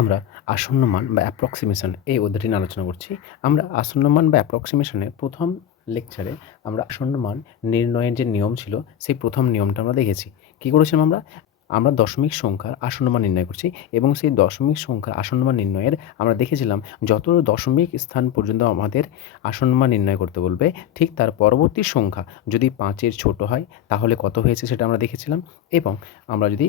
আমরা আসন্ন মান বা অ্যাপ্রক্সিমেশন এই অধ্যায়টি নিয়ে আলোচনা করছি। আমরা আসন্ন মান বা অ্যাপ্রক্সিমেশনের প্রথম লেকচারে আমরা আসন্ন মান নির্ণয়ের যে নিয়ম ছিল, সেই প্রথম নিয়মটা আমরা দেখেছি। কী করেছিলাম আমরা? আমরা দশমিক সংখ্যার আসন্ন মান নির্ণয় করছি এবং সেই দশমিক সংখ্যার আসন্ন মান নির্ণয়ের আমরা দেখেছিলাম যত দশমিক স্থান পর্যন্ত আমাদের আসন্ন মান নির্ণয় করতে বলবে, ঠিক তার পরবর্তী সংখ্যা যদি পাঁচের ছোট হয়, তাহলে কত হয়েছে সেটা আমরা দেখেছিলাম এবং আমরা যদি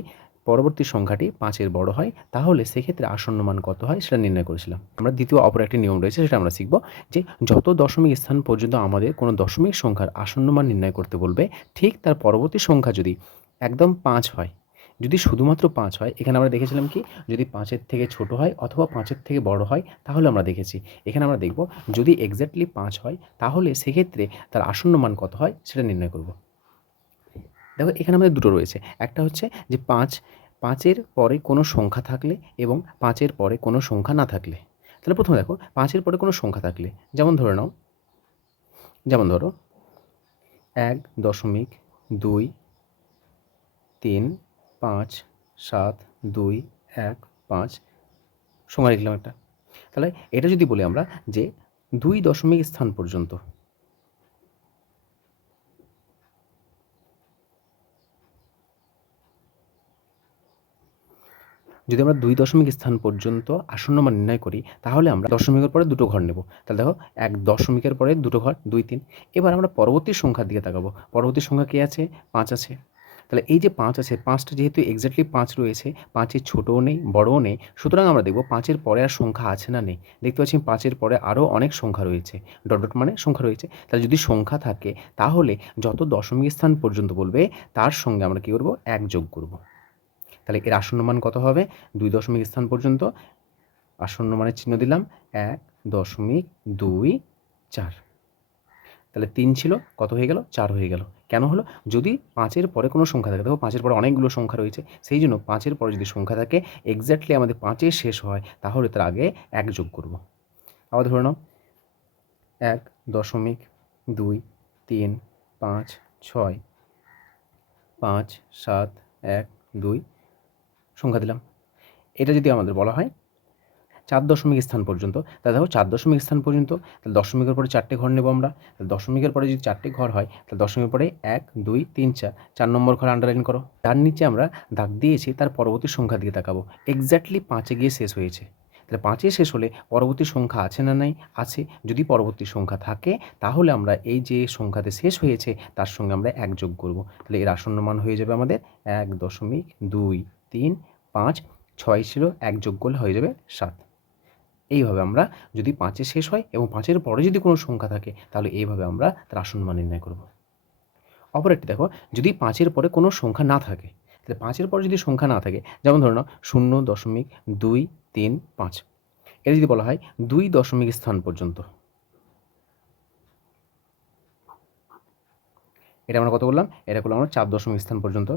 পরবর্তী সংখ্যাটি পাঁচের বড় হয়, তাহলে সেক্ষেত্রে আসন্ন মান কত হয় সেটা নির্ণয় করেছিলাম। আমরা দ্বিতীয় অপর একটি নিয়ম রয়েছে, সেটা আমরা শিখব যে যত দশমিক স্থান পর্যন্ত আমাদের কোনো দশমিক সংখ্যার আসন্ন মান নির্ণয় করতে বলবে, ঠিক তার পরবর্তী সংখ্যা যদি একদম পাঁচ হয়, যদি শুধুমাত্র পাঁচ হয়, এখানে আমরা দেখেছিলাম কি, যদি পাঁচের থেকে ছোট হয় অথবা পাঁচের থেকে বড় হয়, তাহলে আমরা দেখেছি। এখানে আমরা দেখব যদি এক্স্যাক্টলি পাঁচ হয়, তাহলে সেক্ষেত্রে তার আসন্ন মান কত হয় সেটা নির্ণয় করব। দেখো এখানে আমাদের দুটো রয়েছে, একটা হচ্ছে যে পাঁচ পাঁচের পরে কোনো সংখ্যা থাকলে এবং পাঁচের পরে কোনো সংখ্যা না থাকলে। তাহলে প্রথমে দেখো, পাঁচের পরে কোনো সংখ্যা থাকলে, যেমন ধরে নাও, যেমন ধরো, এক দশমিক দুই তিন পাঁচ সাত দুই এক পাঁচ, সময় লিখলাম একটা। তাহলে এটা যদি বলি আমরা যে দুই দশমিক স্থান পর্যন্ত যদি আমরা দুই দশমিক স্থান পর্যন্ত আসন্ন মান নির্ণয় করি, তাহলে আমরা দশমিকের পরে দুটো ঘর নেব। তাহলে দেখো, এক দশমিকের পরে দুটো ঘর, দুই, তিন। এবার আমরা পরবর্তী সংখ্যার দিকে তাকাবো। পরবর্তী সংখ্যা কী আছে? পাঁচ আছে। তাহলে এই যে পাঁচ আছে, পাঁচটা যেহেতু এক্স্যাক্টলি পাঁচ রয়েছে, পাঁচের ছোটোও নেই, বড়ও নেই, সুতরাং আমরা দেখব পাঁচের পরে আর সংখ্যা আছে না নেই। দেখতে পাচ্ছি পাঁচের পরে আরও অনেক সংখ্যা রয়েছে, ডট ডট মানে সংখ্যা রয়েছে। তাহলে যদি সংখ্যা থাকে, তাহলে যত দশমিক স্থান পর্যন্ত বলবে, তার সঙ্গে আমরা কী করব? এক যোগ করব। তাহলে এর আসন্ন মান কত হবে? দুই দশমিক স্থান পর্যন্ত। আসন্ন মানের চিহ্ন দিলাম, এক দশমিক দুই চার। তাহলে তিন ছিল, কত হয়ে গেল? চার হয়ে গেল। কেন হলো? যদি পাঁচের পরে কোনো সংখ্যা থাকে, দেখো পাঁচের পরে অনেকগুলো সংখ্যা রয়েছে, সেই জন্য পাঁচের পরে যদি সংখ্যা থাকে এক্স্যাক্টলি আমাদের পাঁচে শেষ হয়, তাহলে তার আগে এক যোগ করব। আবার ধরে নাও, এক দশমিক দুই তিন পাঁচ ছয় পাঁচ সাত এক দুই সংখ্যা দিলাম। এটা যদি আমাদের বলা হয়, চার দশমিক স্থান পর্যন্ত, তাহলে দেখো চার দশমিক স্থান পর্যন্ত, তাহলে দশমিকের পরে চারটে ঘর নেব আমরা। তাহলে দশমিকের পরে যদি চারটে ঘর হয়, তাহলে দশমিকের পরে এক, দুই, তিন, চার চার নম্বর ঘর আন্ডারলাইন করো। তার নিচে আমরা দাগ দিয়েছি, তার পরবর্তী সংখ্যা দিকে তাকাবো। এক্স্যাক্টলি পাঁচে গিয়ে শেষ হয়েছে। তাহলে পাঁচে শেষ হলে পরবর্তী সংখ্যা আছে না নাই? আছে। যদি পরবর্তী সংখ্যা থাকে, তাহলে আমরা এই যে সংখ্যাতে শেষ হয়েছে, তার সঙ্গে আমরা এক যোগ করব। তাহলে এর আসন্ন মান হয়ে যাবে আমাদের এক দশমিক দুই। তিন, পাঁচ, ছয় ছিল, এক যোগ করলে হয়ে যাবে সাত। এইভাবে আমরা যদি পাঁচে শেষ হয় এবং পাঁচের পরে যদি কোনো সংখ্যা থাকে, তাহলে এইভাবে আমরা তার আসন্ন মান নির্ণয় করব। অপর একটি দেখো, যদি পাঁচের পরে কোনো সংখ্যা না থাকে, তাহলে পাঁচের পরে যদি সংখ্যা না থাকে, যেমন ধরো না শূন্য দশমিক দুই তিন পাঁচ। এটা যদি বলা হয় দুই দশমিক স্থান পর্যন্ত। এটা আমরা কত বললাম এটা করলাম আমরা চার দশমিক স্থান পর্যন্ত।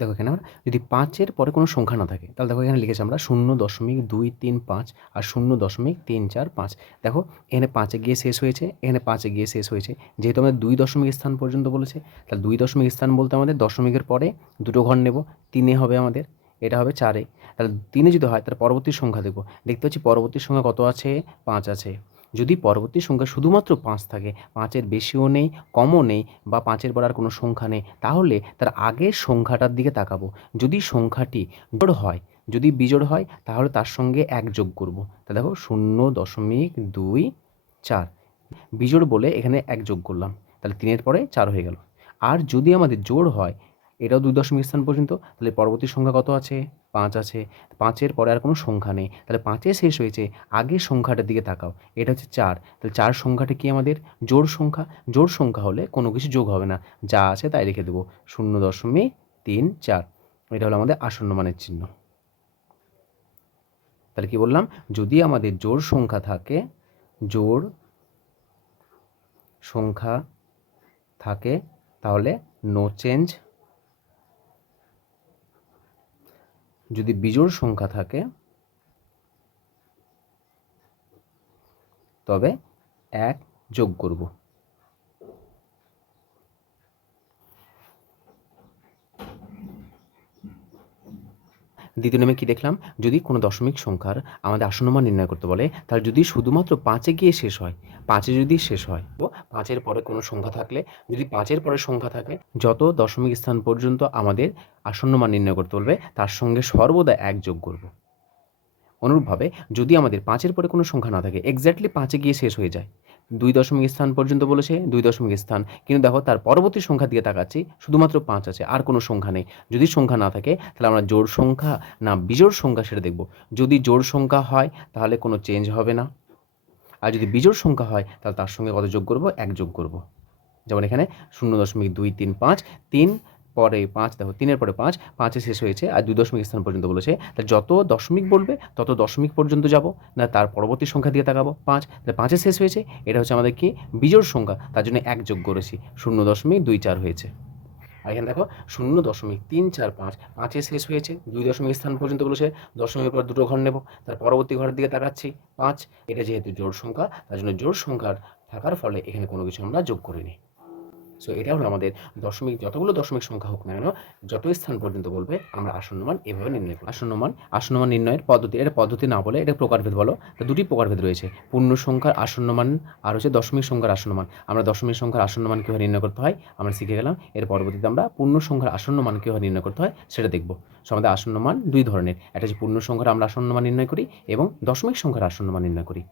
দেখো এখানে আমরা যদি পাঁচের পরে কোনো সংখ্যা না থাকে, তাহলে দেখো এখানে লিখেছি আমরা শূন্য দশমিক দুই তিন পাঁচ আর শূন্য দশমিক তিন চার পাঁচ। দেখো এখানে পাঁচে গিয়ে শেষ হয়েছে, এখানে পাঁচে গিয়ে শেষ হয়েছে। যেহেতু আমাদের দুই দশমিক স্থান পর্যন্ত বলেছে, তাহলে দুই দশমিক স্থান বলতে আমাদের দশমিকের পরে দুটো ঘর নেব, তিনে হবে আমাদের, এটা হবে চারে। তাহলে তিনে যদি হয়, তাহলে পরবর্তী সংখ্যা দেখব। দেখতে পাচ্ছি পরবর্তী সংখ্যা কত আছে? পাঁচ আছে। যদি পরবর্তী সংখ্যা শুধুমাত্র পাঁচ থাকে, পাঁচের বেশিও নেই, কমও নেই বা পাঁচের পর আর কোনো সংখ্যা নেই, তাহলে তার আগের সংখ্যাটার দিকে তাকাবো। যদি সংখ্যাটি জোড় হয়, যদি বিজোড় হয়, তাহলে তার সঙ্গে এক যোগ করব। তা দেখো, শূন্য দশমিক দুই চার। বিজোড় বলে এখানে এক যোগ করলাম, তাহলে তিনের পরে চার হয়ে গেল। আর যদি আমাদের জোড় হয় এটাও দুই দশমিক স্থান পর্যন্ত। তাহলে পরবর্তী সংখ্যা কত আছে? পাঁচ আছে। পাঁচের পরে আর কোনো সংখ্যা নেই। তাহলে পাঁচে শেষ হয়েছে। আগে সংখ্যাটার দিকে তাকাও। এটা হচ্ছে চার। তাহলে চার সংখ্যাটা কি আমাদের? জোর সংখ্যা। জোর সংখ্যা হলে কোনো কিছু যোগ হবে না। যা আছে তাই রেখে দেবো। শূন্য দশমিক তিন চার। এটা হলো আমাদের আসন্ন মানের চিহ্ন। তাহলে কি বললাম? যদি আমাদের জোর সংখ্যা থাকে জোর সংখ্যা থাকে, তাহলে নো চেঞ্জ যদি বিজোড় সংখ্যা থাকে তবে এক যোগ করব। দ্বিতীয় নিয়মে কী দেখলাম? যদি কোনো দশমিক সংখ্যার আমাদের আসন্ন মান নির্ণয় করতে বলে, তাহলে যদি শুধুমাত্র পাঁচে গিয়ে শেষ হয়, পাঁচে যদি শেষ হয়, তো পাঁচের পরে কোনো সংখ্যা থাকলে, যদি পাঁচের পরে সংখ্যা থাকে, যত দশমিক স্থান পর্যন্ত আমাদের আসন্ন মান নির্ণয় করতে বলবে, তার সঙ্গে সর্বদা এক যোগ করব। অনুরূপভাবে যদি আমাদের পাঁচের পরে কোনো সংখ্যা না থাকে এক্স্যাক্টলি পাঁচে গিয়ে শেষ হয়ে যায়। দুই দশমিক স্থান পর্যন্ত বলেছে, দুই দশমিক স্থান। কিন্তু দেখো, তার পরবর্তী সংখ্যা দিয়ে তাকাচ্ছি, শুধুমাত্র পাঁচ আছে, আর কোনো সংখ্যা নেই। যদি সংখ্যা না থাকে, তাহলে আমরা জোড় সংখ্যা না বিজোড় সংখ্যা সেটা দেখব। যদি জোড় সংখ্যা হয়, তাহলে কোনো চেঞ্জ হবে না। আর যদি বিজোড় সংখ্যা হয়, তাহলে তার সঙ্গে কত যোগ করব? এক যোগ করব। যেমন এখানে শূন্য দশমিক দুই তিন পাঁচ, তিন পরে পাঁচ, দেখো তিনের পরে পাঁচ, পাঁচে শেষ হয়েছে, আর দুই দশমিক স্থান পর্যন্ত বলেছে। তাহলে যত দশমিক বলবে, তত দশমিক পর্যন্ত যাব, না তার পরবর্তী সংখ্যা দিয়ে তাকাবো, পাঁচ। তাহলে পাঁচে শেষ হয়েছে, এটা হচ্ছে আমাদের কি? বিজোড় সংখ্যা, তার জন্য এক যোগ করেছি, শূন্য দশমিক দুই চার হয়েছে। আর এখানে দেখো, শূন্য দশমিক তিন চার পাঁচ, পাঁচে শেষ হয়েছে, দুই দশমিক স্থান পর্যন্ত বলেছে, দশমিকের পর দুটো ঘর নেব, তার পরবর্তী ঘরের দিকে তাকাচ্ছি, পাঁচ। এটা যেহেতু জোড় সংখ্যা, তার জন্য জোড় সংখ্যার থাকার ফলে এখানে কোনো কিছু আমরা যোগ করিনি। সো এটা হলো আমাদের দশমিক, যতগুলো দশমিক সংখ্যা হোক না কেন যত স্থান পর্যন্ত বলবে, আমরা আসন্ন মান এভাবে নির্ণয় করি আসন্ন মান আসন্ন মান নির্ণয়ের পদ্ধতি, এটা পদ্ধতি না বলে এটা প্রকারভেদ বলো। তো দুটি প্রকারভেদ রয়েছে, পূর্ণ সংখ্যার আসন্ন মান আর হচ্ছে দশমিক সংখ্যার আসন্ন মান। আমরা দশমিক সংখ্যার আসন্ন মান কীভাবে নির্ণয় করতে হয়, আমরা শিখে গেলাম, এর পরবর্তীতে আমরা পূর্ণ সংখ্যার আসন্ন মান কীভাবে নির্ণয় করতে হয়, সেটা দেখব। সো আমাদের আসন্ন মান দুই ধরনের, একটা হচ্ছে পূর্ণ সংখ্যার আমরা আসন্ন মান নির্ণয় করি এবং দশমিক সংখ্যার আসন্ন মান নির্ণয় করি।